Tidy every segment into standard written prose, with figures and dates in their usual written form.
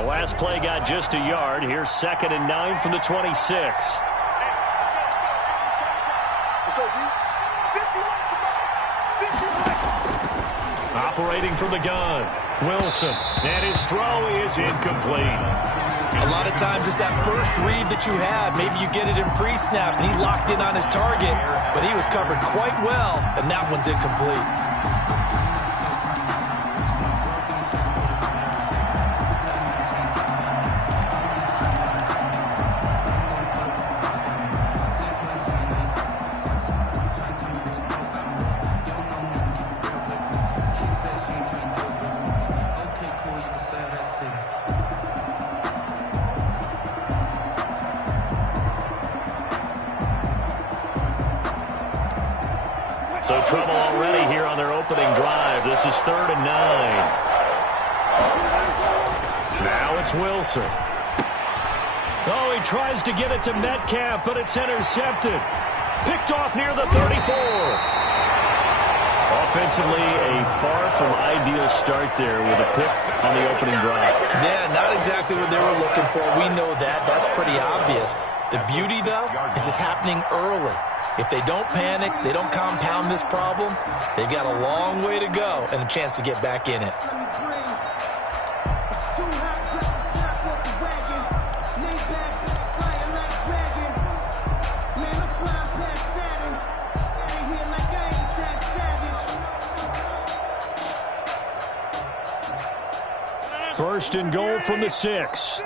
The last play got just a yard. Here's 2nd and 9 from the 26. Operating from the gun, Wilson, and his throw is incomplete. A lot of times it's that first read that you had. Maybe you get it in pre-snap, and he locked in on his target, but he was covered quite well, and that one's incomplete. So trouble already here on their opening drive. This is 3rd and 9. Now it's Wilson. Oh, he tries to get it to Metcalf, but it's intercepted. Picked off near the 34. Offensively, a far from ideal start there with a pick on the opening drive. Yeah, not exactly what they were looking for. We know that. That's pretty obvious. The beauty, though, is it's happening early. If they don't panic, they don't compound this problem, they've got a long way to go and a chance to get back in it. First and goal from the 6.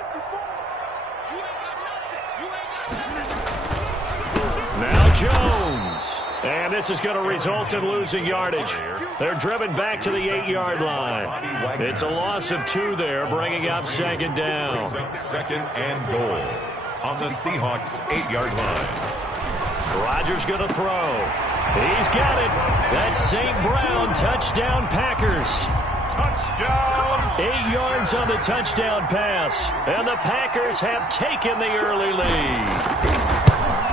Now Jones. And this is going to result in losing yardage. They're driven back to the 8-yard line. It's a loss of 2 there, bringing up 2nd down. 2nd and goal on the Seahawks 8-yard line. Rodgers going to throw. He's got it. That's St. Brown. Touchdown Packers. Touchdown. 8 yards on the touchdown pass. And the Packers have taken the early lead.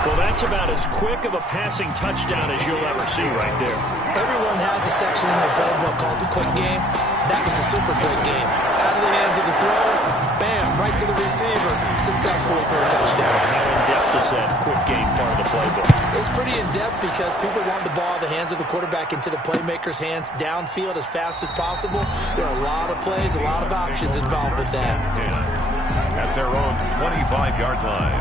Well, that's about as quick of a passing touchdown as you'll ever see right there. Everyone has a section in their playbook called the quick game. That was a super quick game. Out of the hands of the thrower, bam, right to the receiver, successfully for a touchdown. How in-depth is that quick game part of the playbook? It's pretty in-depth because people want the ball in the hands of the quarterback into the playmaker's hands downfield as fast as possible. There are a lot of plays, a lot of options involved with that. At their own 25-yard line.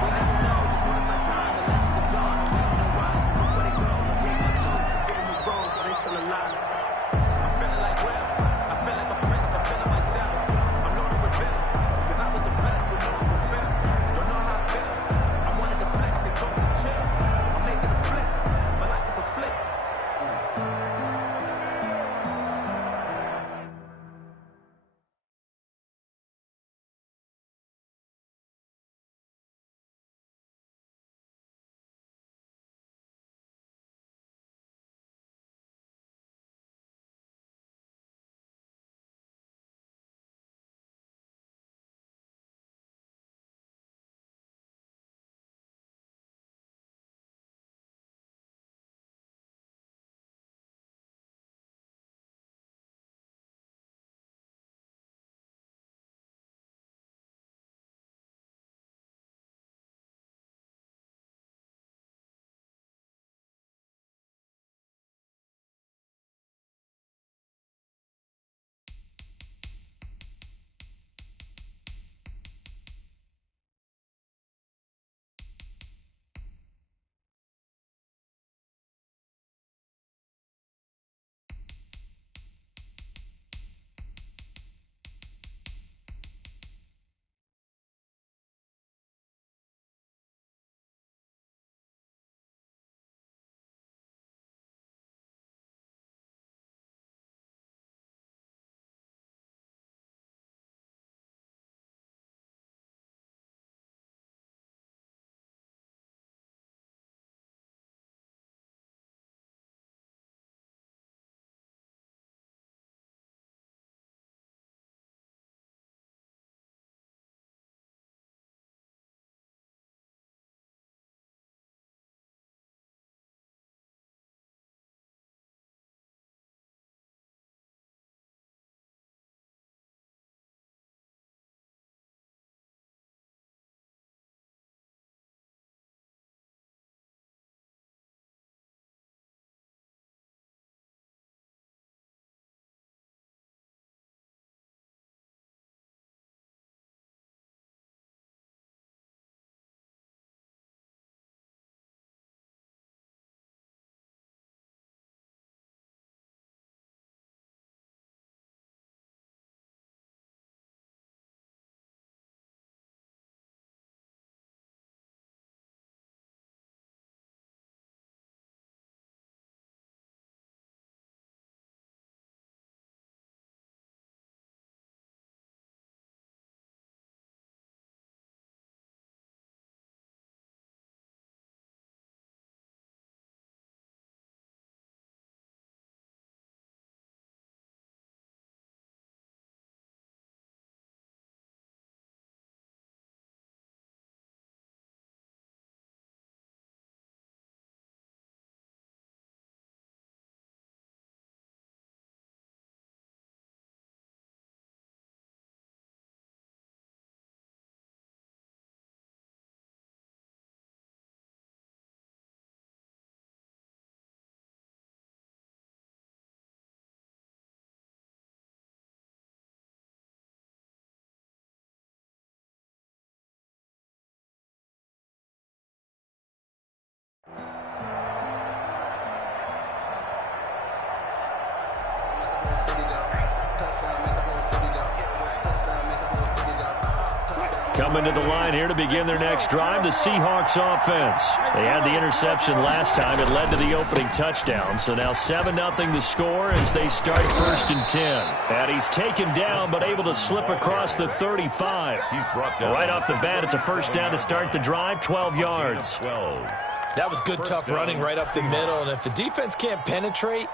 Coming to the line here to begin their next drive, the Seahawks offense. They had the interception last time. It led to the opening touchdown. So now 7-0 the score as they start 1st and 10. And he's taken down but able to slip across the 35. He's brought down. Right off the bat, it's a first down to start the drive, 12 yards. That was good, tough running right up the middle. And if the defense can't penetrate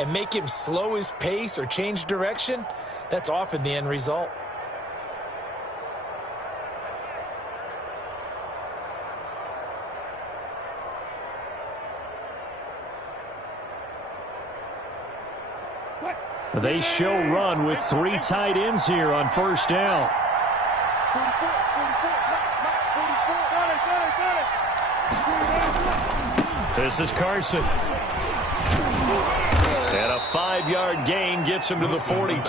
and make him slow his pace or change direction, that's often the end result. They show run with 3 tight ends here on first down. This is Carson. And a 5-yard gain gets him to the 42.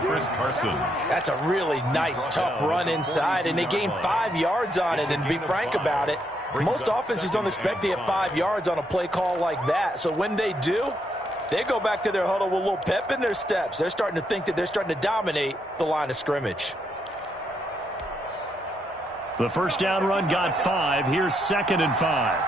Chris Carson. That's a really nice, tough run inside, and they gained 5 yards on it. And to be frank about it, most offenses don't expect to get 5 yards on a play call like that. So when they do, they go back to their huddle with a little pep in their steps. They're starting to think that they're starting to dominate the line of scrimmage. The first down run got 5. Here's 2nd and 5.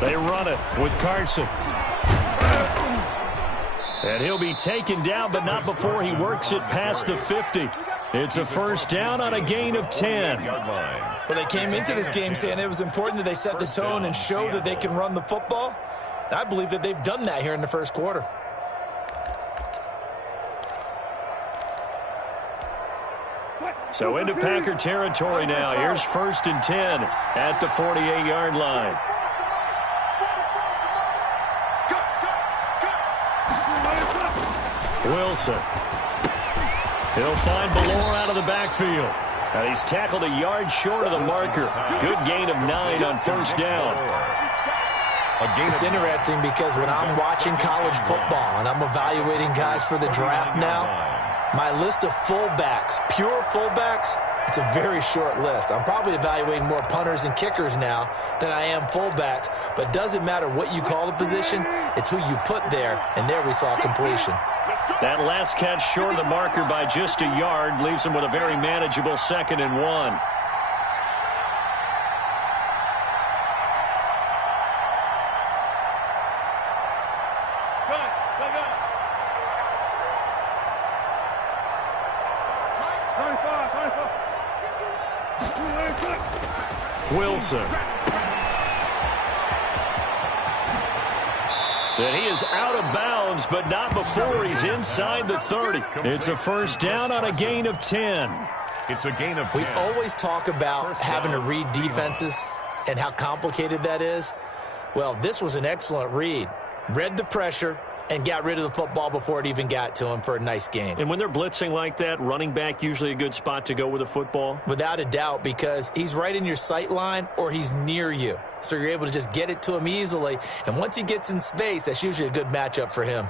They run it with Carson. And he'll be taken down, but not before he works it past the 50. It's a first down on a gain of 10. Well, they came into this game saying it was important that they set the tone and show that they can run the football. And I believe that they've done that here in the first quarter. So into Packer territory now. Here's 1st and 10 at the 48-yard line. Wilson. He'll find Ballore out of the backfield. And he's tackled a yard short of the marker. Good gain of 9 on first down. It's interesting because when I'm watching college football and I'm evaluating guys for the draft now, my list of fullbacks, pure fullbacks, it's a very short list. I'm probably evaluating more punters and kickers now than I am fullbacks. But it doesn't matter what you call the position, it's who you put there. And there we saw completion. That last catch short of the marker by just a yard leaves him with a very manageable 2nd and 1. Wilson. And he is out of bounds, but not before he's inside the 30. It's a first down on a gain of 10. It's a gain of 10. We always talk about having to read defenses and how complicated that is. Well, this was an excellent read. Read the pressure and got rid of the football before it even got to him for a nice gain. And when they're blitzing like that, running back usually a good spot to go with a football? Without a doubt, because he's right in your sight line or he's near you. So you're able to just get it to him easily. And once he gets in space, that's usually a good matchup for him.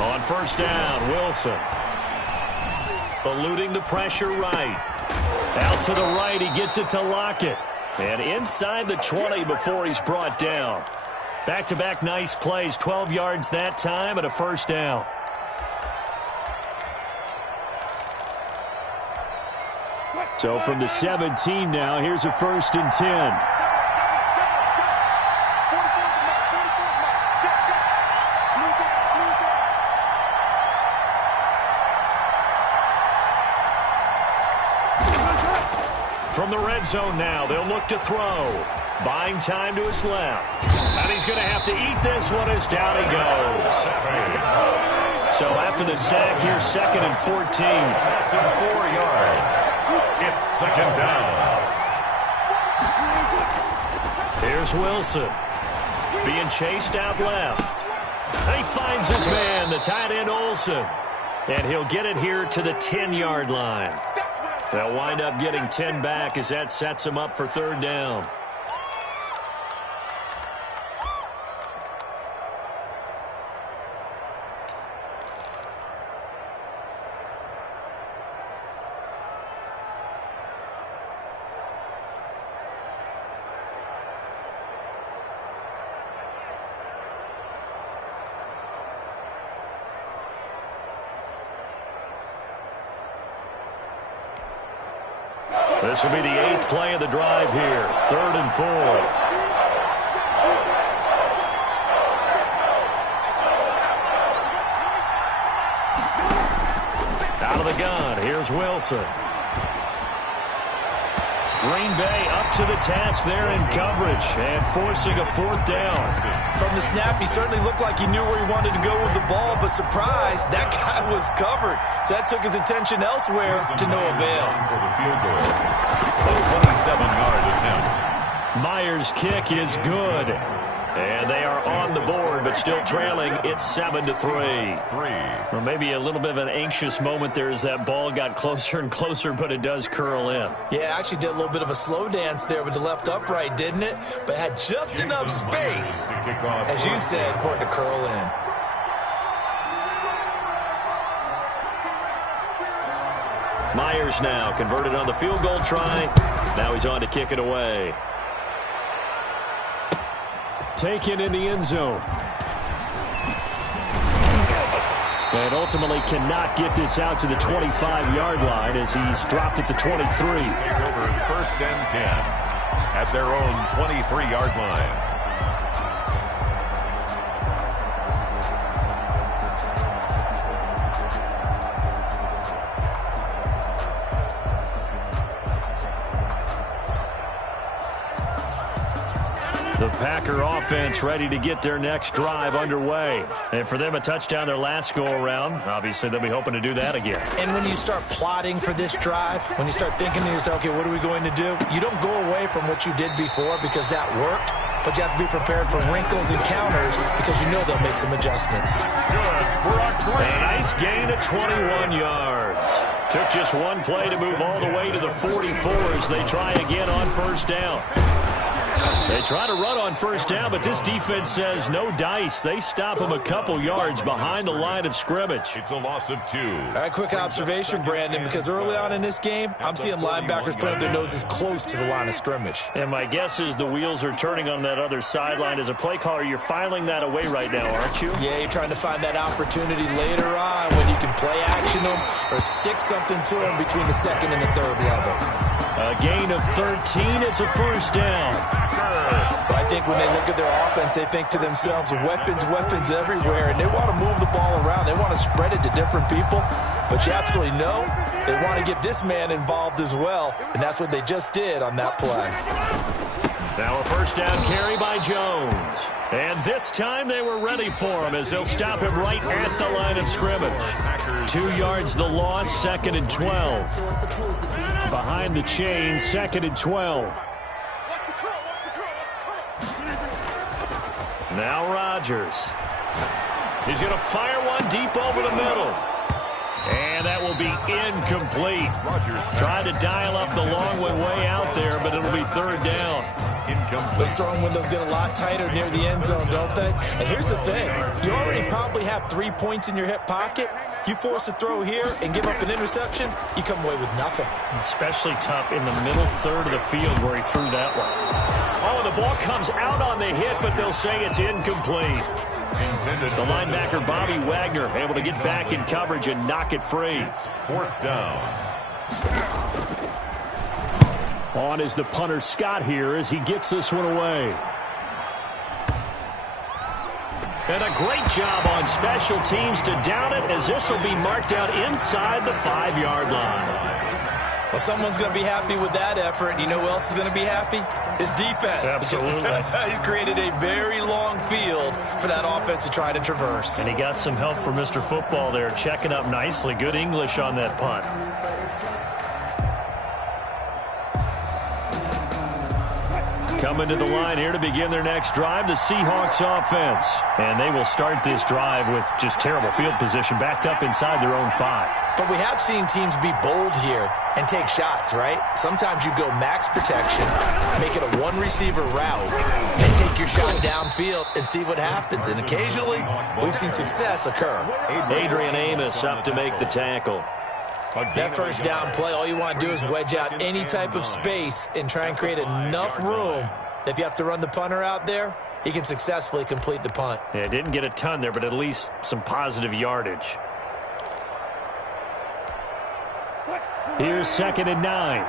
On first down, Wilson. Eluding the pressure right. Out to the right, he gets it to Lockett. And inside the 20 before he's brought down. Back-to-back nice plays, 12 yards that time and a first down. So from the 17 now, here's a 1st and 10. From the red zone now, they'll look to throw. Buying time to his left. And he's going to have to eat this one as down he goes. So after the sack, here's 2nd and 14. 4 yards. It's 2nd down. Here's Wilson. Being chased out left. And he finds his man, the tight end Olsen. And he'll get it here to the 10-yard line. They'll wind up getting 10 back as that sets them up for third down. This will be the 8th play of the drive here. 3rd and 4. Out of the gun, here's Wilson. Green Bay up to the task there in coverage and forcing a 4th down. From the snap, he certainly looked like he knew where he wanted to go with the ball, but surprise, that guy was covered. So that took his attention elsewhere to no avail. For the field goal. A 27-yard attempt. Myers' kick is good. And they are on the board, but still trailing. It's 7-3. Well, maybe a little bit of an anxious moment there as that ball got closer and closer, but it does curl in. Yeah, actually did a little bit of a slow dance there with the left upright, didn't it? But had just enough space, as you said, for it to curl in. Myers now converted on the field goal try. Now he's on to kick it away. Taken in the end zone. And ultimately cannot get this out to the 25-yard line as he's dropped at the 23. Take over 1st and 10 at their own 23-yard line. The Packer offense ready to get their next drive underway. And for them, a touchdown their last go-around. Obviously, they'll be hoping to do that again. And when you start plotting for this drive, when you start thinking to yourself, okay, what are we going to do? You don't go away from what you did before because that worked, but you have to be prepared for wrinkles and counters because you know they'll make some adjustments. And a nice gain of 21 yards. Took just one play to move all the way to the 44 as they try again on 1st down. They try to run on 1st down, but this defense says no dice. They stop them a couple yards behind the line of scrimmage. It's a loss of 2. All right, quick observation, Brandon, because early on in this game, I'm seeing linebackers putting their noses close to the line of scrimmage. And my guess is the wheels are turning on that other sideline. As a play caller, you're filing that away right now, aren't you? Yeah, you're trying to find that opportunity later on when you can play action them or stick something to them between the 2nd and the 3rd level. A gain of 13. It's a 1st down. But I think when they look at their offense, they think to themselves, weapons everywhere, and they want to move the ball around. They want to spread it to different people, but you absolutely know they want to get this man involved as well, and that's what they just did on that play. Now a 1st down carry by Jones. And this time they were ready for him as they'll stop him right at the line of scrimmage. 2 yards the loss, 2nd and 12. Behind the chain, 2nd and 12. Now Rodgers. He's going to fire one deep over the middle. And that will be incomplete. Tried to dial up the long one way out there, but it'll be 3rd down. Those throwing windows get a lot tighter near the end zone, don't they? And here's the thing. You already probably have 3 points in your hip pocket. You force a throw here and give up an interception, you come away with nothing. Especially tough in the middle 3rd of the field where he threw that one. Oh, the ball comes out on the hit, but they'll say it's incomplete. The linebacker, Bobby Wagner, able to get back in coverage and knock it free. 4th down. On is the punter, Scott, here as he gets this one away. And a great job on special teams to down it as this will be marked out inside the 5-yard line. Well, someone's going to be happy with that effort. You know who else is going to be happy? His defense. Absolutely. He's created a very long field for that offense to try to traverse. And he got some help from Mr. Football there, checking up nicely. Good English on that punt. Coming to the line here to begin their next drive, the Seahawks offense. And they will start this drive with just terrible field position, backed up inside their own 5. But we have seen teams be bold here and take shots, right? Sometimes you go max protection, make it a one-receiver route, and take your shot downfield and see what happens. And occasionally, we've seen success occur. Adrian Amos up to make the tackle. That first down play, all you want to do is wedge out any type of space and try and create enough room that if you have to run the punter out there, he can successfully complete the punt. Yeah, didn't get a ton there, but at least some positive yardage. Here's 2nd and 9.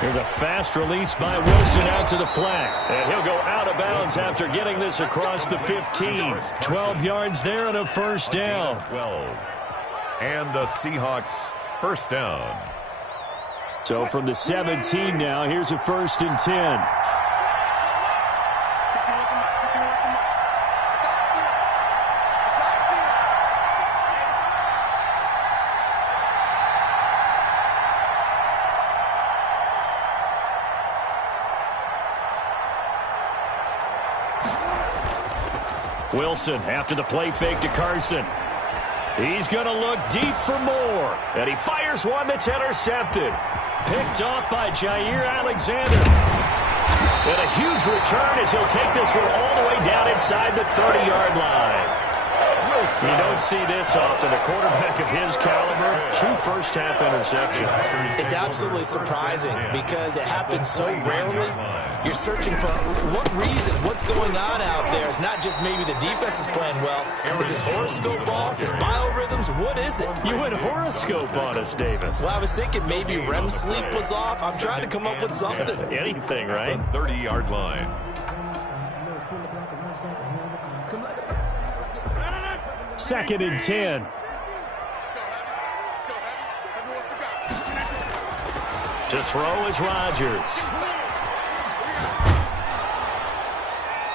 Here's a fast release by Wilson out to the flat. And he'll go out of bounds after getting this across the 15. 12 yards there and a first down. 12. And the Seahawks first down. So from the 17 now, here's a 1st and 10. Wilson after the play fake to Carson. He's going to look deep for more. And he fires one that's intercepted. Picked off by Jair Alexander. And a huge return as he'll take this one all the way down inside the 30-yard line. You don't see this often. A quarterback of his caliber, 2 first-half interceptions. It's absolutely surprising because it happens so rarely. You're searching for what reason, what's going on out there. It's not just maybe the defense is playing well. Is his horoscope off? His biorhythms? What is it? You went horoscope on us, David. Well, I was thinking maybe REM sleep was off. I'm trying to come up with something. Anything, right? 30-yard line. Second and 10. To throw is Rodgers.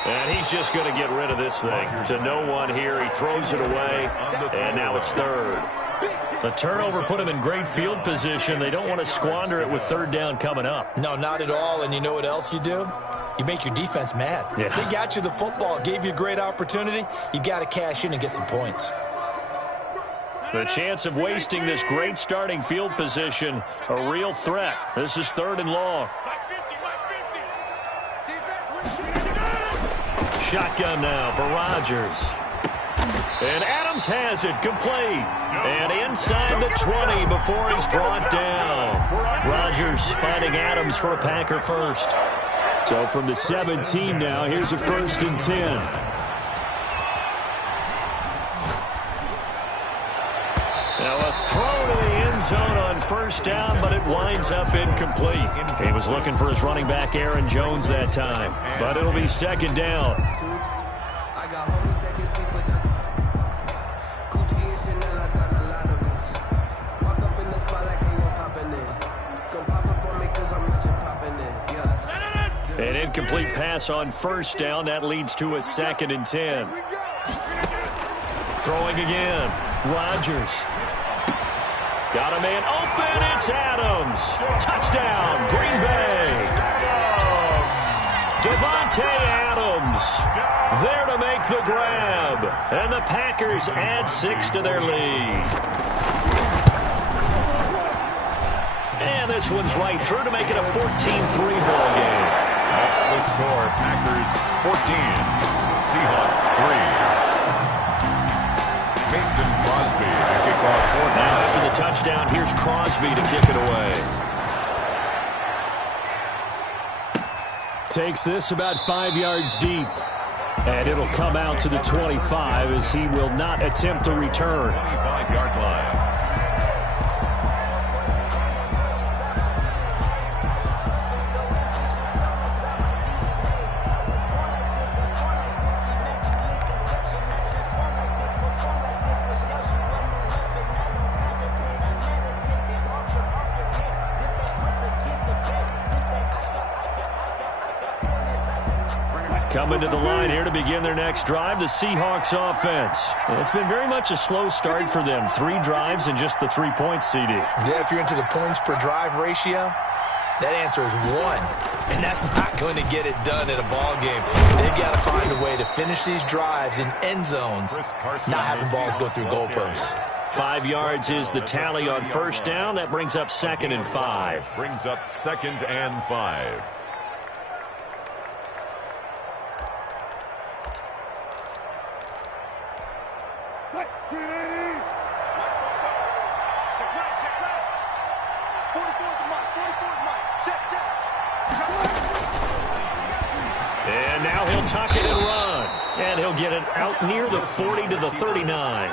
And he's just going to get rid of this thing. To no one here. He throws it away. And now it's 3rd. The turnover put him in great field position. They don't want to squander it with 3rd down coming up. No, not at all. And you know what else you do? You make your defense mad. Yeah. They got you the football, gave you a great opportunity. You got to cash in and get some points. The chance of wasting this great starting field position, a real threat. This is 3rd and long. Shotgun now for Rodgers. And Adams has it complete. And inside the 20 before he's brought down. Rodgers finding Adams for a Packer first. So from the 17 now, here's a 1st and 10. Now a throw to the end zone on 1st down, but it winds up incomplete. He was looking for his running back, Aaron Jones, that time. But it'll be 2nd down. An incomplete pass on 1st down. That leads to a 2nd and 10. Throwing again. Rodgers. Got a man open. It's Adams. Touchdown, Green Bay. Devontae Adams there to make the grab. And the Packers add 6 to their lead. And this one's right through to make it a 14-3 ball game. That's the score. Packers 14, Seahawks 3. Mason Crosby to kick off 4th down. Now after the touchdown, here's Crosby to kick it away. Takes this about 5 yards deep. And it'll come out to the 25 as he will not attempt to return. 25-yard line. Coming to the line here to begin their next drive, the Seahawks offense. It's been very much a slow start for them. 3 drives and just the 3 points, CD. Yeah, if you're into the points per drive ratio, that answer is 1. And that's not going to get it done in a ball game. They've got to find a way to finish these drives in end zones, not having balls go through goalposts. 5 yards is the tally on first down. That brings up 2nd and 5. Brings up 2nd and 5. And now he'll tuck it and run. And he'll get it out near the 40 to the 39.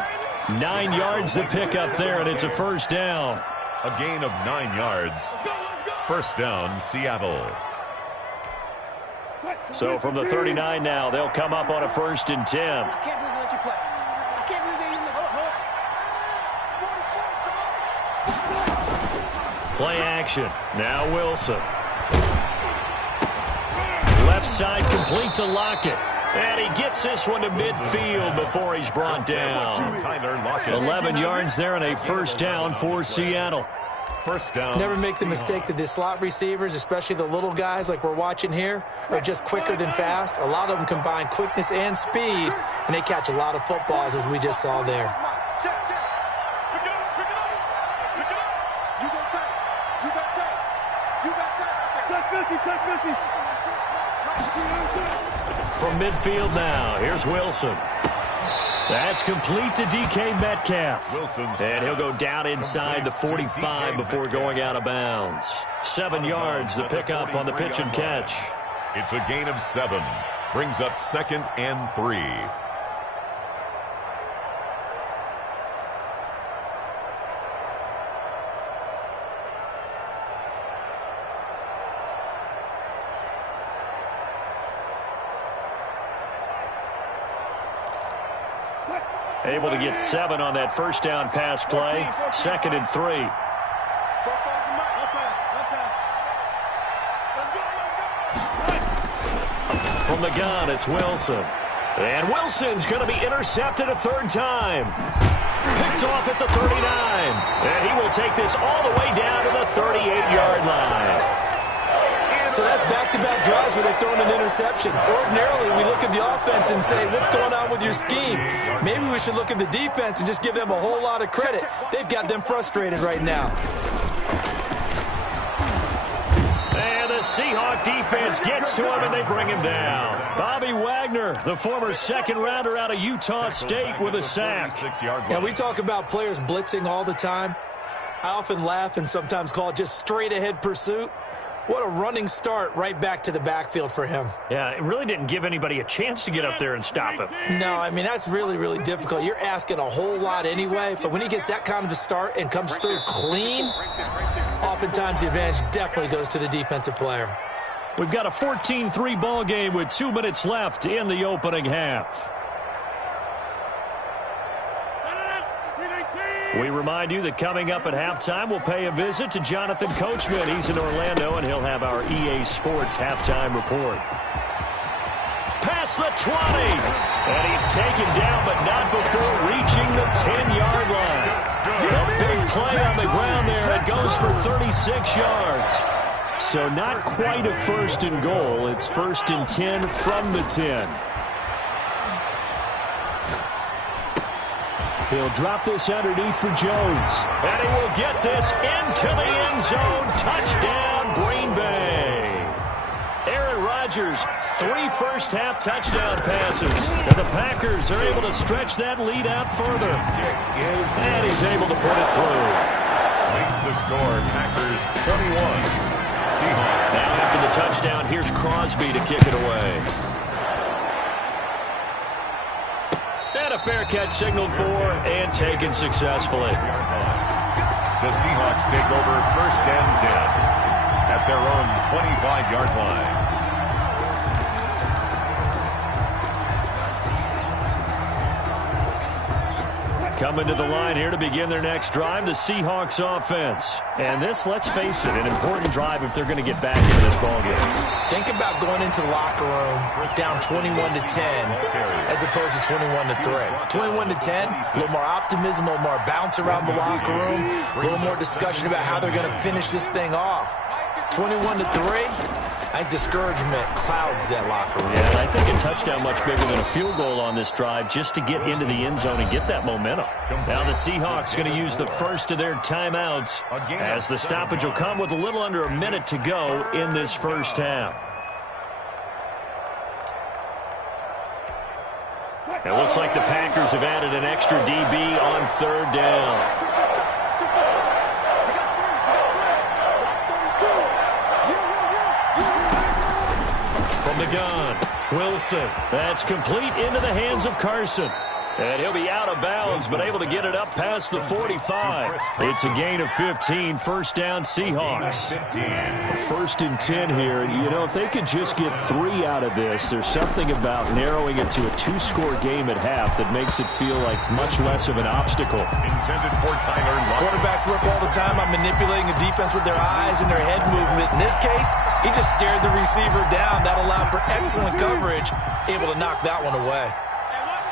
9 yards to pick up there, and it's a first down. A gain of 9 yards. First down, Seattle. So from the 39 now, they'll come up on a 1st and 10. I can't believe they let you play. I can't believe they even let you Play action. Now Wilson. Left side complete to Lockett. And he gets this one to midfield before he's brought down. 11 yards there and a first down for Seattle. First down. Never make the mistake that the slot receivers, especially the little guys like we're watching here, are just quicker than fast. A lot of them combine quickness and speed, and they catch a lot of footballs, as we just saw there. From midfield now, here's Wilson. That's complete to DK Metcalf. And he'll go down inside the 45 before going out of bounds. 7 yards to pick up on the pitch and catch. It's a gain of 7. Brings up 2nd and 3. Able to get 7 on that first down pass play. 2nd and 3. From the gun, it's Wilson. And Wilson's going to be intercepted a 3rd time. Picked off at the 39. And he will take this all the way down to the 38-yard line. So that's back-to-back drives where they've thrown an interception. Ordinarily, we look at the offense and say, what's going on with your scheme? Maybe we should look at the defense and just give them a whole lot of credit. They've got them frustrated right now. And the Seahawk defense gets to him, and they bring him down. Bobby Wagner, the former 2nd-rounder out of Utah State, with a sack. Now, we talk about players blitzing all the time. I often laugh and sometimes call it just straight-ahead pursuit. What a running start right back to the backfield for him. Yeah, it really didn't give anybody a chance to get up there and stop him. No, I mean, that's really, really difficult. You're asking a whole lot anyway, but when he gets that kind of a start and comes through clean, oftentimes the advantage definitely goes to the defensive player. We've got a 14-3 ball game with 2 minutes left in the opening half. We remind you that coming up at halftime, we'll pay a visit to Jonathan Coachman. He's in Orlando, and he'll have our EA Sports halftime report. Past the 20. And he's taken down, but not before reaching the 10-yard line. A big play on the ground there. It goes for 36 yards. So not quite a 1st and goal. It's 1st and 10 from the 10. He'll drop this underneath for Jones. And he will get this into the end zone. Touchdown, Green Bay. Aaron Rodgers, 3 first-half touchdown passes. And the Packers are able to stretch that lead out further. And he's able to put it through. Makes the score, Packers 21. Seahawks. Now after the touchdown, here's Crosby to kick it away. And a fair catch signaled for and taken successfully. The Seahawks take over 1st and 10 at their own 25-yard line. Coming to the line here to begin their next drive, the Seahawks offense. And this, let's face it, an important drive if they're going to get back into this ballgame. Think about going into the locker room down 21-10 as opposed to 21-3. 21-10, a little more optimism, a little more bounce around the locker room, a little more discussion about how they're going to finish this thing off. 21-3, I think discouragement clouds that locker room. Yeah, and I think a touchdown much bigger than a field goal on this drive just to get into the end zone and get that momentum. Now the Seahawks going to use the first of their timeouts as the stoppage will come with a little under a minute to go in this first half. It looks like the Packers have added an extra DB on third down. From the gun, Wilson. That's complete into the hands of Carson. And he'll be out of bounds, but able to get it up past the 45. It's a gain of 15, first down Seahawks. First and 10 here. You know, if they could just get 3 out of this, there's something about narrowing it to a 2-score game at half that makes it feel like much less of an obstacle. Intended for Tyler Lockett. Quarterbacks work all the time on manipulating the defense with their eyes and their head movement. In this case, he just stared the receiver down. That allowed for excellent coverage, able to knock that one away.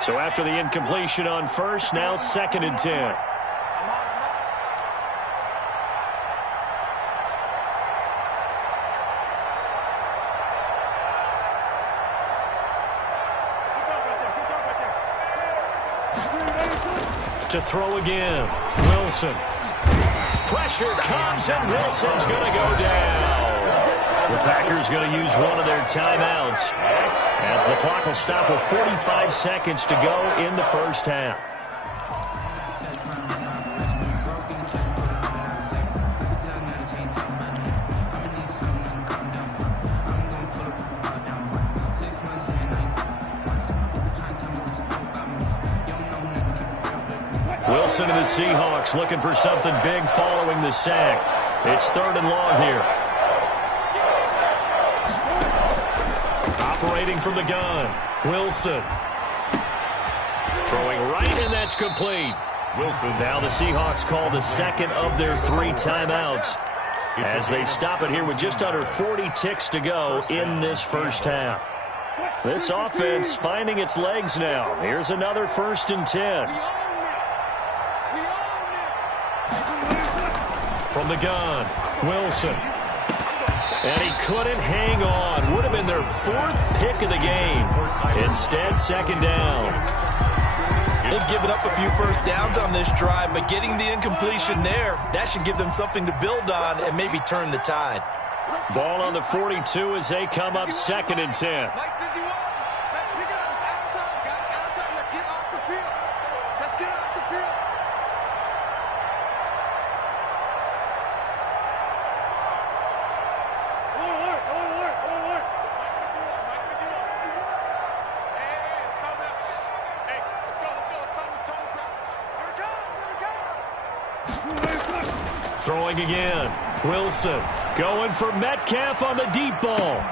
So after the incompletion on first, now second and 10. To throw again, Wilson. Pressure comes, and Wilson's going to go down. The Packers going to use one of their timeouts as the clock will stop with 45 seconds to go in the first half. Wilson and the Seahawks looking for something big following the sack. It's third and long here. Operating from the gun, Wilson. Throwing right, and that's complete. Wilson. Now the Seahawks call the second of their 3 timeouts as they stop it here with just under 40 ticks to go in this first half. This offense finding its legs now. Here's another first and 10. From the gun, Wilson. And he couldn't hang on. Would have been their 4th pick of the game. Instead, second down. They've given up a few first downs on this drive, but getting the incompletion there, that should give them something to build on and maybe turn the tide. Ball on the 42 as they come up second and 10. Throwing again, Wilson going for Metcalf on the deep ball.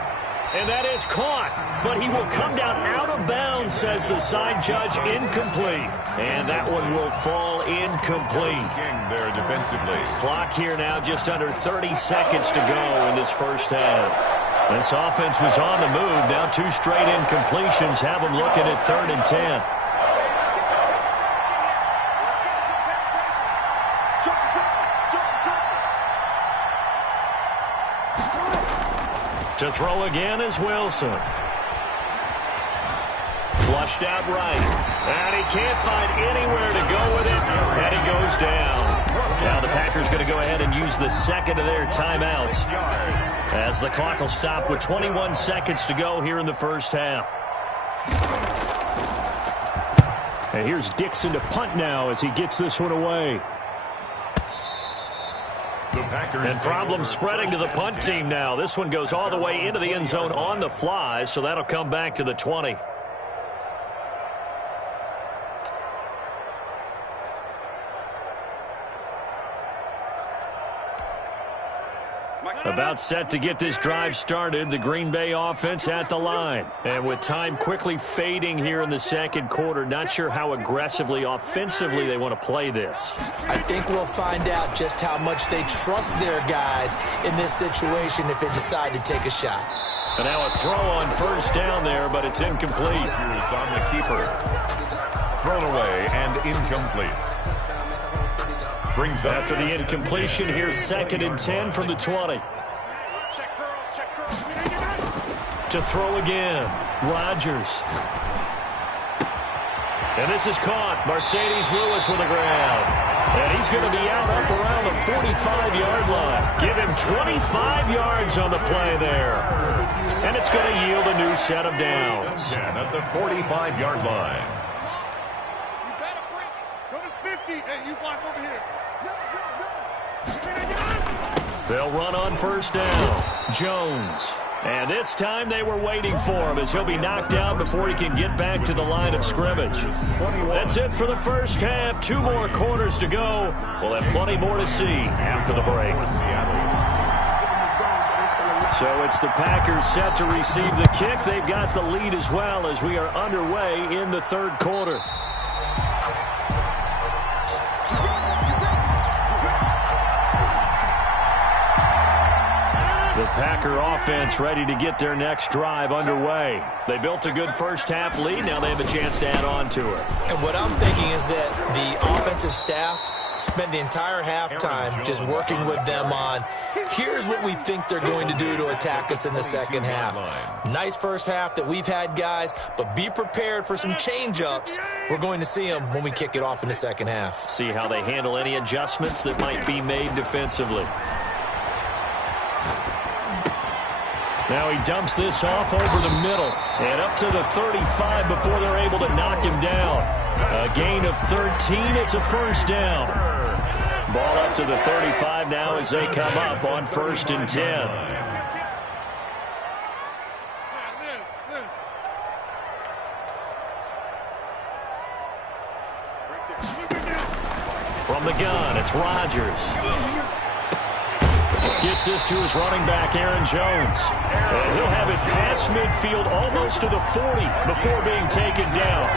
And that is caught, but he will come down out of bounds, says the side judge, incomplete. And that one will fall incomplete. There defensively. Clock here now just under 30 seconds to go in this first half. This offense was on the move. Now 2 straight incompletions have them looking at third and 10. To throw again is Wilson. Flushed out right. And he can't find anywhere to go with it. And he goes down. Now the Packers going to go ahead and use the second of their timeouts as the clock will stop with 21 seconds to go here in the first half. And here's Dixon to punt now as he gets this one away. And problems spreading to the punt team now. This one goes all the way into the end zone on the fly, so that'll come back to the 20. About set to get this drive started, the Green Bay offense at the line. And with time quickly fading here in the second quarter, not sure how aggressively, offensively they want to play this. I think we'll find out just how much they trust their guys in this situation if they decide to take a shot. And now a throw on first down there, but it's incomplete. Here's on the keeper. Thrown away and incomplete. Brings up after the incompletion, here's 2nd and 10 from the 20. To throw again, Rodgers. And this is caught. Mercedes Lewis with the ground. And he's going to be out up around the 45-yard line. Give him 25 yards on the play there. And it's going to yield a new set of downs. And at the 45-yard line. You better break. Go to 50. Hey, you block over here. They'll run on first down. Jones. And this time they were waiting for him as he'll be knocked down before he can get back to the line of scrimmage. That's it for the first half. 2 more quarters to go. We'll have plenty more to see after the break. So it's the Packers set to receive the kick. They've got the lead as well as we are underway in the third quarter. The Packer offense ready to get their next drive underway. They built a good first half lead. Now they have a chance to add on to it. And what I'm thinking is that the offensive staff spent the entire halftime just working with them on, here's what we think they're going to do to attack us in the second half. Nice first half that we've had, guys, but be prepared for some change-ups. We're going to see them when we kick it off in the second half. See how they handle any adjustments that might be made defensively. Now he dumps this off over the middle and up to the 35 before they're able to knock him down. A gain of 13. It's a first down. Ball up to the 35 now as they come up on 1st and 10. From the gun, it's Rodgers. Gets this to his running back, Aaron Jones. And he'll have it past midfield almost to the 40 before being taken down.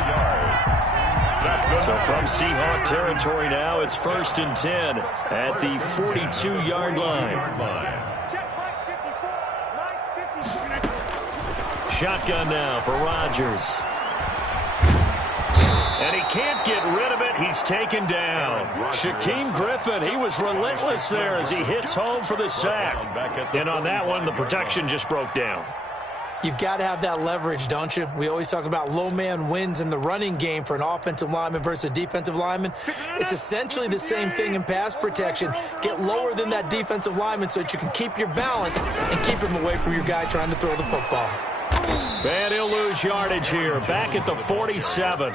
So from Seahawk territory now, it's 1st and 10 at the 42-yard line. Shotgun now for Rodgers. And he can't get rid of it. He's taken down. Shaquem Griffin, he was relentless there as he hits home for the sack. And on that one, the protection just broke down. You've got to have that leverage, don't you? We always talk about low man wins in the running game for an offensive lineman versus a defensive lineman. It's essentially the same thing in pass protection. Get lower than that defensive lineman so that you can keep your balance and keep him away from your guy trying to throw the football. And he'll lose yardage here. Back at the 47.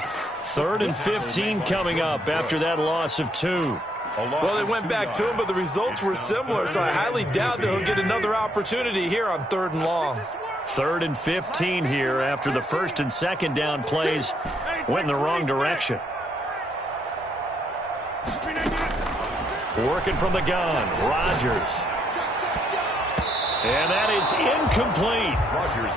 3rd and 15 coming up after that loss of 2. Well, they went back to him, but the results were similar, so I highly doubt that he'll get another opportunity here on 3rd and long. 3rd and 15 here after the 1st and 2nd down plays went in the wrong direction. Working from the gun, Rodgers. And that is incomplete.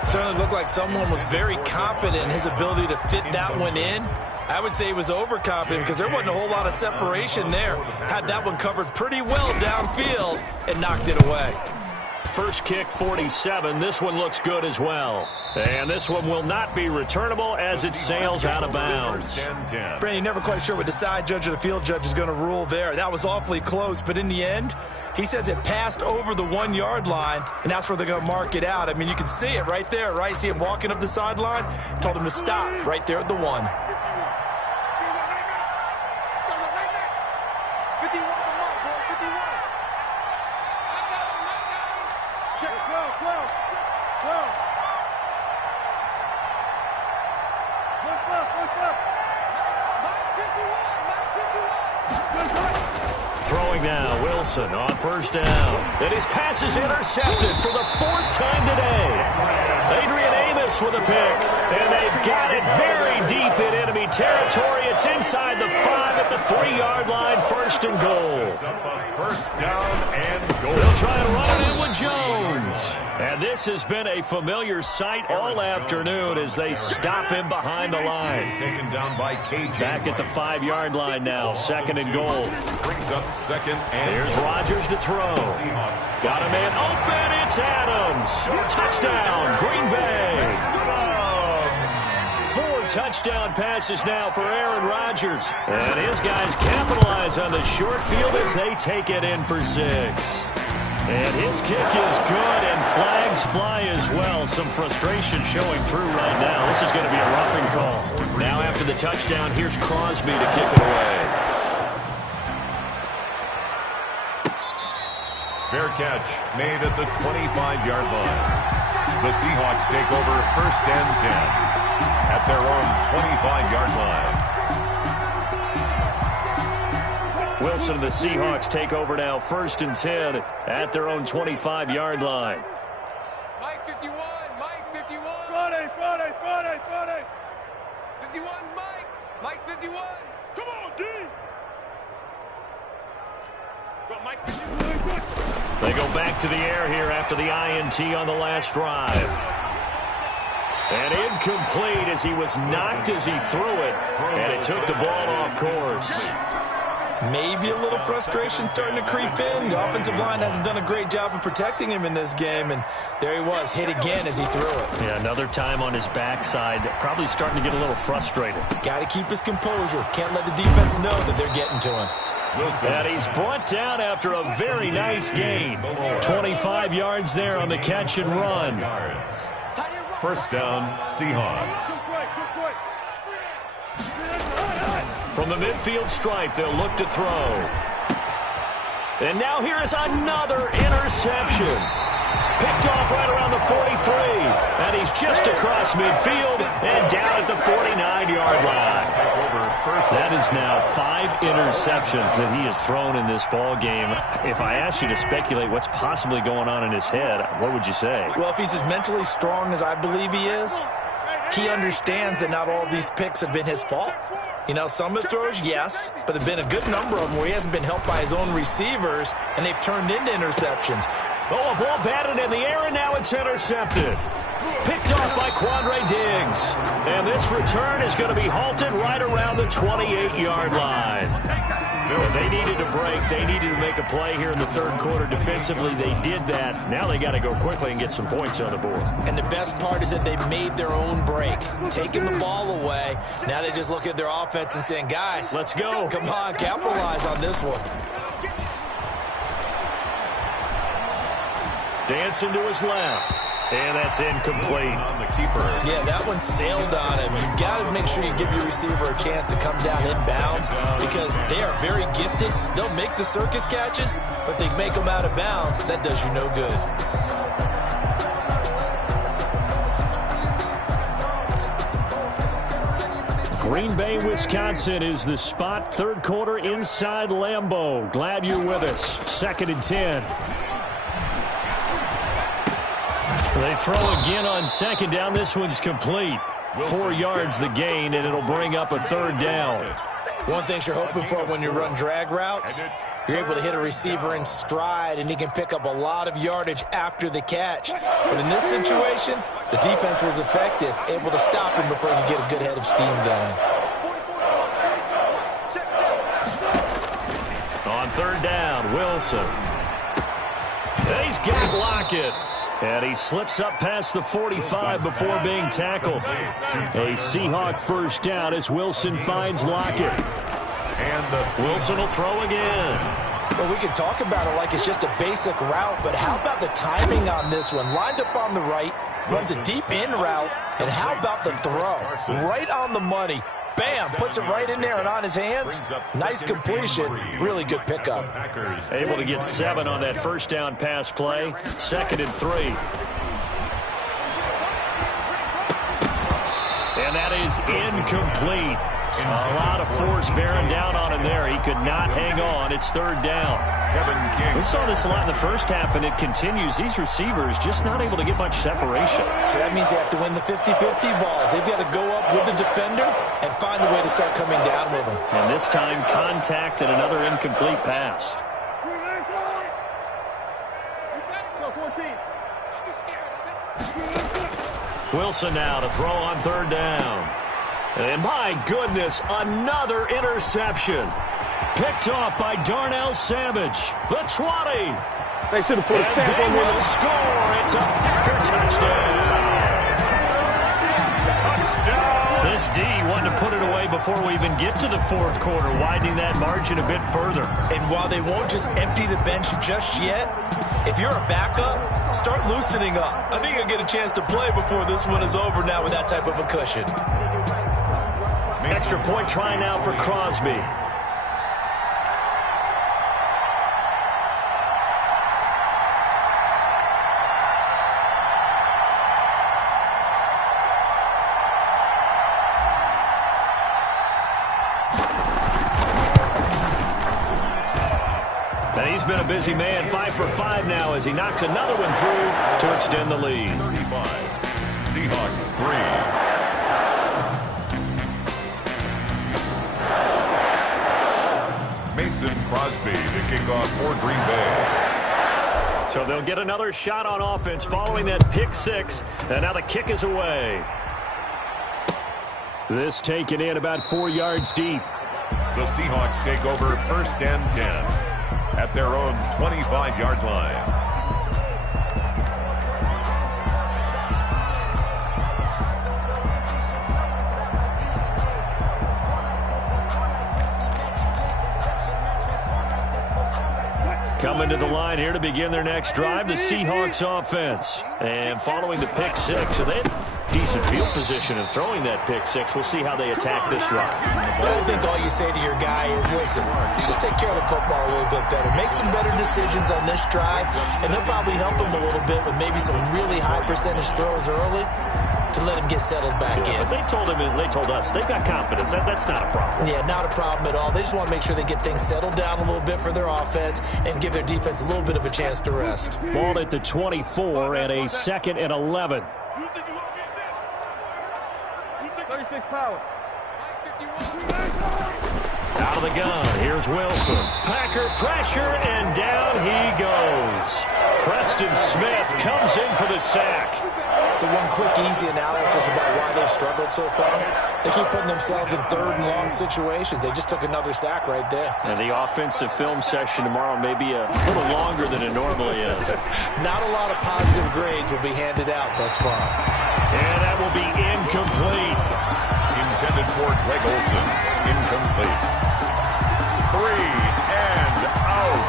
Certainly looked like someone was very confident in his ability to fit that one in. I would say he was overconfident because there wasn't a whole lot of separation there. Had that one covered pretty well downfield and knocked it away. First kick, 47. This one looks good as well. And this one will not be returnable as it sails out of bounds. Brandon, never quite sure what the side judge or the field judge is going to rule there. That was awfully close, but in the end, he says it passed over the 1-yard line, and that's where they're going to mark it out. I mean, you can see it right there, right? See him walking up the sideline? Told him to stop right there at the 1. Throwing now, Wilson on 1st down. And his pass is intercepted for the 4th time today. Adrian Amos with a pick. And they've got it very deep in enemy territory. It's inside the 5 at the 3-yard line, first and goal. First down and goal. They'll try and run it in with Jones. And this has been a familiar sight all afternoon as they stop him behind the line. Taken down by KJ. Back at the 5-yard line now, second and goal. Brings up second and Here's Rodgers to throw. Got a man open. It's Adams. Touchdown, Green Bay. 4 touchdown passes now for Aaron Rodgers. And his guys capitalize on the short field as they take it in for 6. And his kick is good, and flags fly as well. Some frustration showing through right now. This is going to be a roughing call. Now after the touchdown, here's Crosby to kick it away. Fair catch made at the 25-yard line. The Seahawks take over first and 10 at their own 25-yard line. Wilson and the Seahawks take over now, first and 10 at their own 25-yard line. Mike 51, Mike 51. 51's Mike. Mike 51. Come on, D. Go, Mike 51. They go back to the air here after the INT on the last drive. And incomplete as he was knocked as he threw it, and it took the ball off course. Maybe a little frustration starting to creep in. The offensive line hasn't done a great job of protecting him in this game, and there he was, hit again as he threw it. Yeah, another time on his backside, probably starting to get a little frustrated. Got to keep his composure. Can't let the defense know that they're getting to him. And he's brought down after a very nice gain. 25 yards there on the catch and run. First down, Seahawks. From the midfield stripe, they'll look to throw. And now here is another interception. Picked off right around the 43. And he's just across midfield and down at the 49-yard line. That is now 5 interceptions that he has thrown in this ball game. If I asked you to speculate what's possibly going on in his head, what would you say? Well, if he's as mentally strong as I believe he is, he understands that not all of these picks have been his fault. You know, some of the throws, yes, but there have been a good number of them where he hasn't been helped by his own receivers, and they've turned into interceptions. Oh, a ball batted in the air, and now it's intercepted. Picked off by Quandre Diggs. And this return is going to be halted right around the 28-yard line. They needed to break. They needed to make a play here in the third quarter defensively. They did that. Now they got to go quickly and get some points on the board. And the best part is that they made their own break, taking the ball away. Now they just look at their offense and saying, guys, let's go. Come on, capitalize on this one. Dancing to his left. And that's incomplete. On the keeper. Yeah, that one sailed on him. You've got to make sure you give your receiver a chance to come down inbounds because they are very gifted. They'll make the circus catches, but they make them out of bounds. That does you no good. Green Bay, Wisconsin is the spot. Third quarter inside Lambeau. Glad you're with us. Second and 10. They throw again on second down. This one's complete. 4 yards the gain, and it'll bring up a third down. One thing you're hoping for when you run drag routes, you're able to hit a receiver in stride, and he can pick up a lot of yardage after the catch. But in this situation, the defense was effective, able to stop him before you get a good head of steam going. On third down, Wilson. And he's got Lockett. And he slips up past the 45 before being tackled. A Seahawk first down as Wilson finds Lockett. And Wilson will throw again. Well, we can talk about it like it's just a basic route, but how about the timing on this one? Lined up on the right, runs a deep in route, and how about the throw? Right on the money. Bam, puts it right in there and on his hands. Nice completion. Really good pickup. Able to get 7 on that first down pass play. Second and 3. And that is incomplete. A lot of force bearing down on him there. He could not hang on. It's third down. We saw this a lot in the first half, and it continues. These receivers just not able to get much separation. So that means they have to win the 50-50 balls. They've got to go up with the defender and find a way to start coming down with them. And this time, contact and another incomplete pass. Wilson now to throw on third down. And my goodness, another interception. Picked off by Darnell Savage. The 20. They should have put a stamp on it. They will score. It's a Packer touchdown. This D wanted to put it away before we even get to the fourth quarter, widening that margin a bit further. And while they won't just empty the bench just yet, if you're a backup, start loosening up. I think you'll get a chance to play before this one is over now with that type of a cushion. Extra point try now for Crosby. And he's been a busy man, 5 for 5 now as he knocks another one through to extend the lead. 35. Seahawks 3. Mason Crosby to kick off for Green Bay. So they'll get another shot on offense following that pick six. And now the kick is away. This taken in about 4 yards deep. The Seahawks take over 1st and 10 at their own 25-yard line. Coming to the line here to begin their next drive, the Seahawks offense. And following the pick six, so they had decent field position in throwing that pick six. We'll see how they attack this drive. I think all you say to your guy is, listen, just take care of the football a little bit better. Make some better decisions on this drive, and they'll probably help him a little bit with maybe some really high percentage throws early to let him get settled back in. They told him, and they told us, they've got confidence. That's not a problem. Yeah, not a problem at all. They just want to make sure they get things settled down a little bit for their offense and give their defense a little bit of a chance to rest. Ball at the 24 and a 2nd and 11. 36 power. Out of the gun, here's Wilson. Packer pressure, and down he goes. Preston Smith comes in for the sack. So one quick, easy analysis about why they struggled so far. They keep putting themselves in 3rd and long situations. They just took another sack right there. And the offensive film session tomorrow may be a little longer than it normally is. Not a lot of positive grades will be handed out thus far. And that will be incomplete. Intended for Greg Olsen. Incomplete. 3 and out.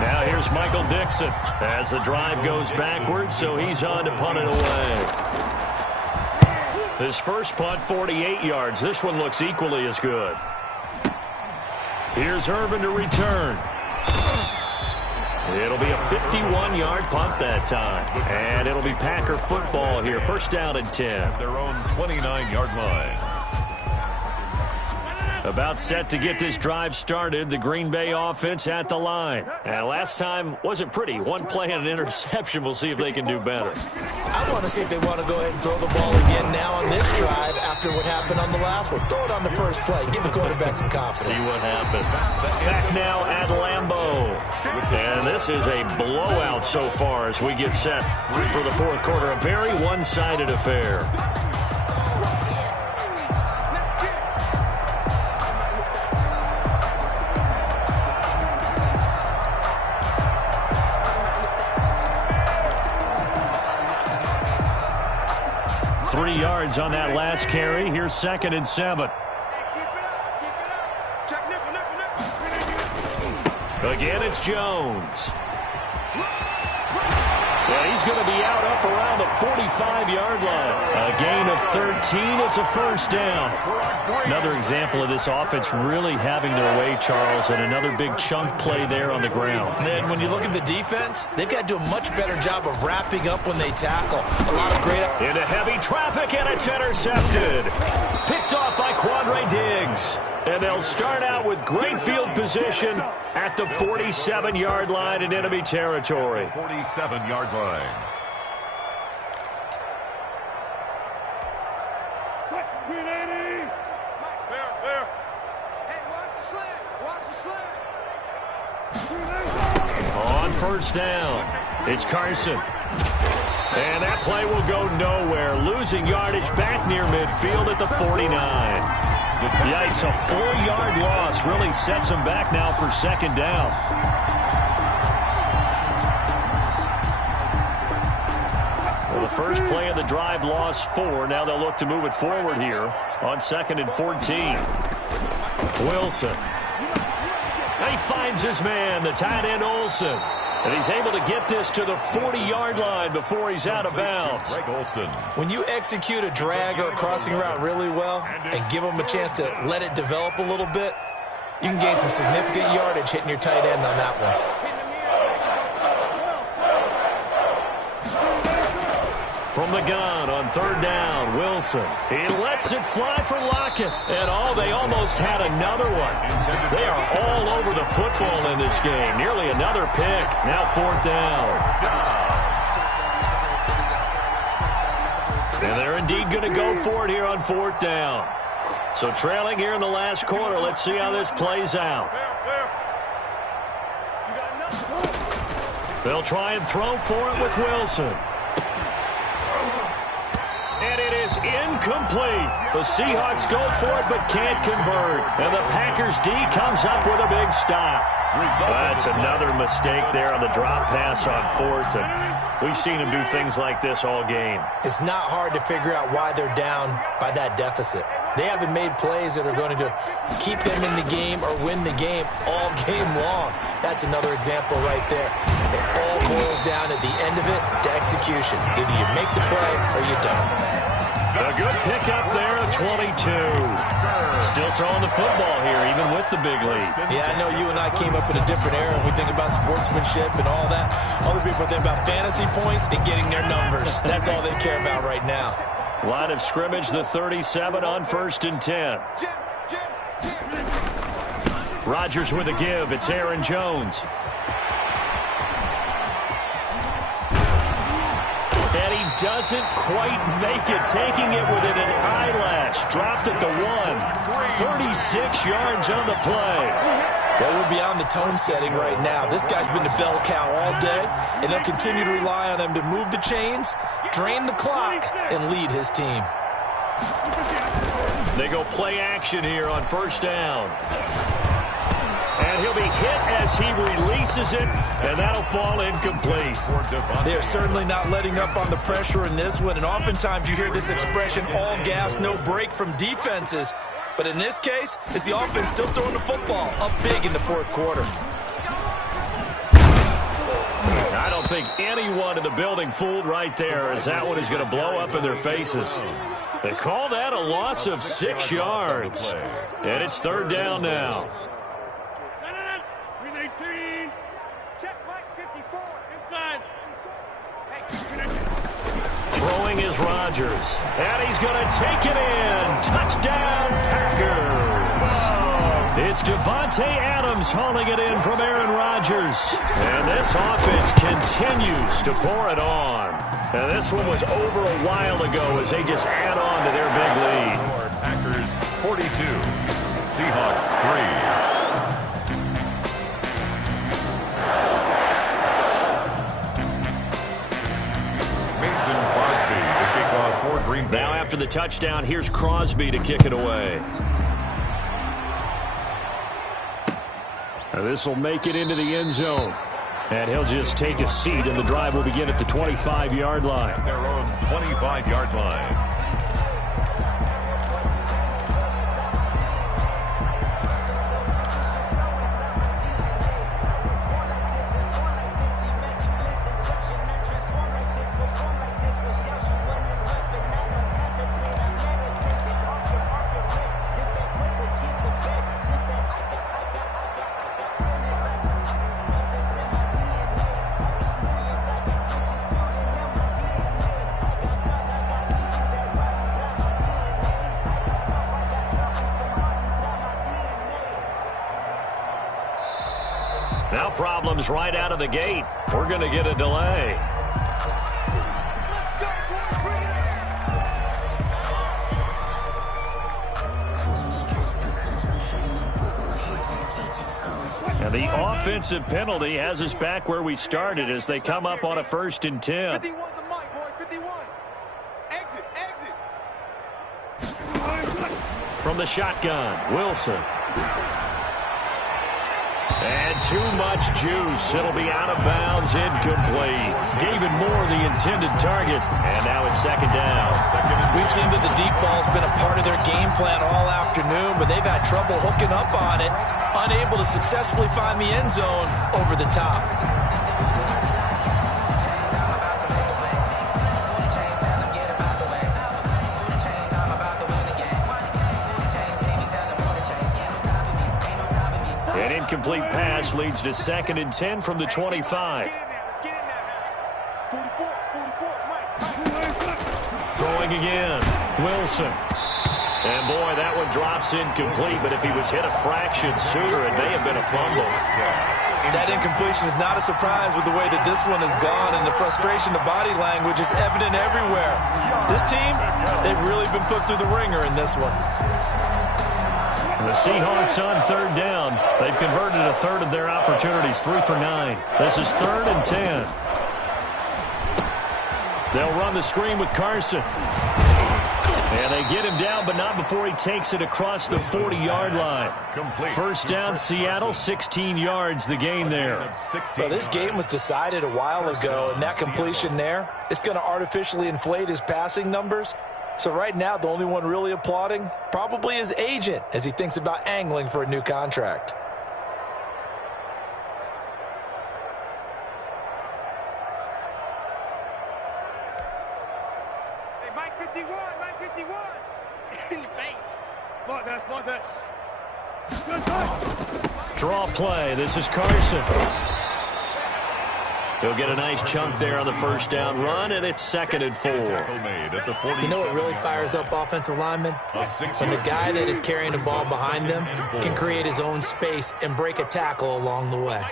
Now here's Michael Dixon as the drive goes backwards, so he's on to punt it away. His first punt, 48 yards. This one looks equally as good. Here's Irvin to return. It'll be a 51-yard punt that time. And it'll be Packer football here. 1st down and 10. Their own 29-yard line. About set to get this drive started, the Green Bay offense at the line. And last time wasn't pretty. One play and an interception. We'll see if they can do better. I want to see if they want to go ahead and throw the ball again now on this drive after what happened on the last one. Throw it on the first play. Give the quarterback some confidence. See what happens. Back now at Lambeau. And this is a blowout so far as we get set for the fourth quarter. A very one-sided affair. Yards on that last carry. Here's 2nd and 7. Again, it's Jones. And he's going to be out up around the 45-yard line. A gain of 13. It's a 1st down. Another example of this offense really having their way, Charles, and another big chunk play there on the ground. And when you look at the defense, they've got to do a much better job of wrapping up when they tackle. A lot of great... Into heavy traffic, and it's intercepted. Picked off by Quandre Diggs. And they'll start out with great field position at the 47-yard line in enemy territory. 47-yard line. On first down, it's Carson. And that play will go nowhere. Losing yardage back near midfield at the 49. Yikes, a 4-yard loss really sets them back now for second down. Well, the first play of the drive lost 4. Now they'll look to move it forward here on 2nd and 14. Wilson. He finds his man, the tight end Olsen. And he's able to get this to the 40-yard line before he's out of bounds. When you execute a drag or a crossing route really well and give them a chance to let it develop a little bit, you can gain some significant yardage hitting your tight end on that one. From the gun on 3rd down, Wilson. He lets it fly for Lockett. And they almost had another one. They are all over the football in this game. Nearly another pick. Now 4th down. And they're indeed going to go for it here on 4th down. So trailing here in the last quarter. Let's see how this plays out. They'll try and throw for it with Wilson. And it is incomplete. The Seahawks go for it but can't convert. And the Packers D comes up with a big stop. That's another mistake there on the drop pass on 4th. And we've seen him do things like this all game. It's not hard to figure out why they're down by that deficit. They haven't made plays that are going to keep them in the game or win the game all game long. That's another example right there. It all boils down at the end of it to execution. Either you make the play or you don't. A good pickup there at 22. Still throwing the football here, even with the big lead. Yeah, I know you and I came up in a different era. We think about sportsmanship and all that. Other people think about fantasy points and getting their numbers. That's all they care about right now. Line of scrimmage, the 37 on 1st and 10. Rodgers with a give. It's Aaron Jones. And he doesn't quite make it, taking it within an eyelash. Dropped at the 1. 36 yards on the play. Well, we're beyond the tone setting right now. This guy's been the bell cow all day, and they'll continue to rely on him to move the chains, drain the clock, and lead his team. They go play action here on 1st down. And he'll be hit as he releases it, and that'll fall incomplete. They're certainly not letting up on the pressure in this one, and oftentimes you hear this expression, all gas, no break from defenses. But in this case, it's the offense still throwing the football up big in the 4th quarter. I don't think anyone in the building fooled right there, as that one is going to blow up in their faces. They call that a loss of 6 yards. And it's 3rd down now. Throwing is Rodgers. And he's going to take it in. Touchdown, Packers. It's Devontae Adams hauling it in from Aaron Rodgers. And this offense continues to pour it on. And this one was over a while ago as they just add on to their big lead. Packers 42, Seahawks 3. Now after the touchdown, here's Crosby to kick it away. This will make it into the end zone. And he'll just take a seat, and the drive will begin at the 25-yard line. Their own 25-yard line. Now problems right out of the gate. We're going to get a delay. And the offensive penalty has us back where we started as they come up on a 1st and 10. 51 the mic, boys. 51. Exit. From the shotgun, Wilson. And too much juice. It'll be out of bounds, incomplete. David Moore, the intended target. And now it's 2nd down. We've seen that the deep ball's been a part of their game plan all afternoon, but they've had trouble hooking up on it, unable to successfully find the end zone over the top. An incomplete pass leads to 2nd and 10 from the 25. Throwing again, Wilson. And boy, that one drops incomplete, but if he was hit a fraction sooner, it may have been a fumble. That incompletion is not a surprise with the way that this one has gone, and the frustration, the body language is evident everywhere. This team, they've really been put through the ringer in this one. The Seahawks on 3rd down. They've converted a third of their opportunities, 3 for 9. This is 3rd and 10. They'll run the screen with Carson. And they get him down, but not before he takes it across the 40-yard line. 1st down, Seattle, 16 yards the gain there. Well, this game was decided a while ago, and that completion there, it's going to artificially inflate his passing numbers. So right now, the only one really applauding probably his agent as he thinks about angling for a new contract. Hey, Mike 51. In your face. Block that. Good touch. Draw play. This is Carson. He'll get a nice chunk there on the 1st down run, and it's 2nd and 4. You know what really fires up offensive linemen? When the guy that is carrying the ball behind them can create his own space and break a tackle along the way.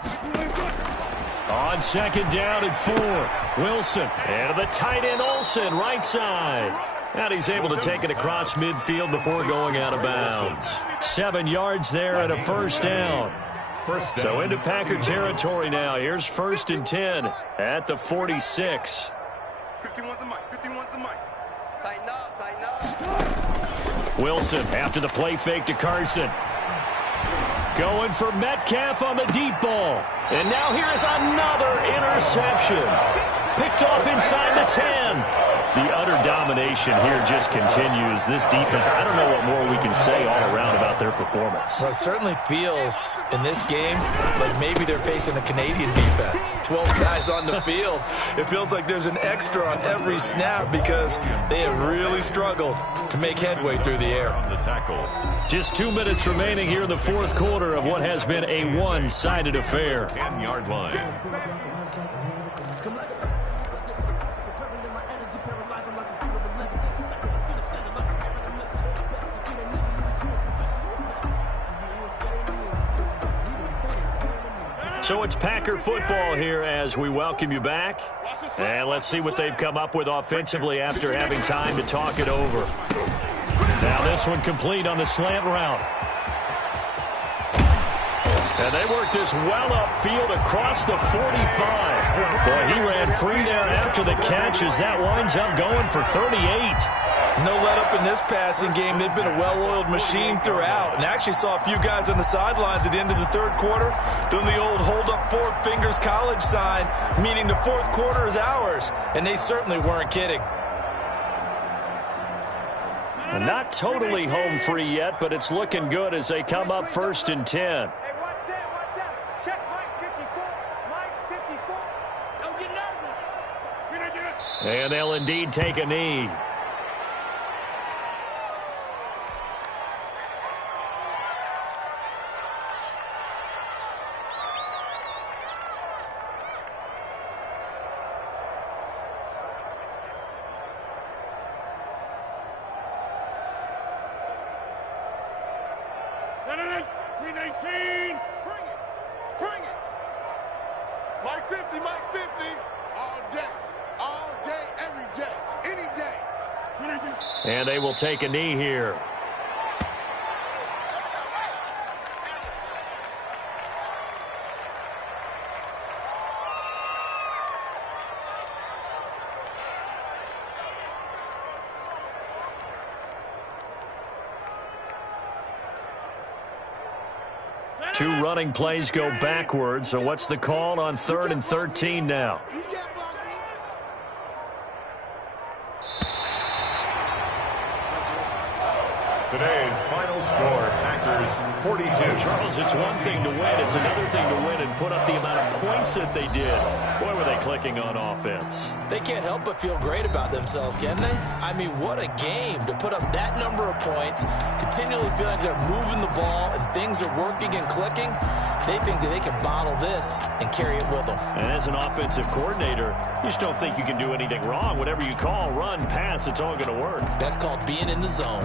On 2nd down and 4, Wilson. And the tight end Olsen, right side. And he's able to take it across midfield before going out of bounds. 7 yards there and a 1st down. So into Packer territory now. Here's 1st and 10 at the 46. 51's the mic. Tighten up. Wilson after the play fake to Carson. Going for Metcalf on the deep ball. And now here is another interception. Picked off inside the 10. The utter domination here just continues. This defense, I don't know what more we can say all around about their performance. Well, it certainly feels in this game like maybe they're facing a Canadian defense. 12 guys on the field. It feels like there's an extra on every snap because they have really struggled to make headway through the air. Just 2 minutes remaining here in the 4th quarter of what has been a one-sided affair. 10-yard line. So it's Packer football here as we welcome you back. And let's see what they've come up with offensively after having time to talk it over. Now this one complete on the slant route. And they work this well upfield across the 45. Boy, he ran free there after the catch as that winds up going for 38. No let up in this passing game. They've been a well-oiled machine throughout. And actually saw a few guys on the sidelines at the end of the 3rd quarter doing the old hold up 4 fingers college sign, meaning the 4th quarter is ours. And they certainly weren't kidding. Not totally home free yet, but it's looking good as they come up 1st and 10. Hey, what's that? Check Mike 54. Mike 54. Don't get nervous. And they'll indeed take a knee. Mike 50, Mike 50. All day, every day, any day. And they will take a knee here. Two running plays go backwards, so what's the call on 3rd and 13 now? Today's final score, Packers 42. Charles, it's one thing to win. It's another thing to win and put up the amount of points that they did. Boy, were they clicking on offense. They can't help but feel great about themselves, can they? I mean, what a game to put up that number of points, continually feel like they're moving the ball and things are working and clicking. They think that they can bottle this and carry it with them. And as an offensive coordinator, you just don't think you can do anything wrong. Whatever you call, run, pass, it's all going to work. That's called being in the zone.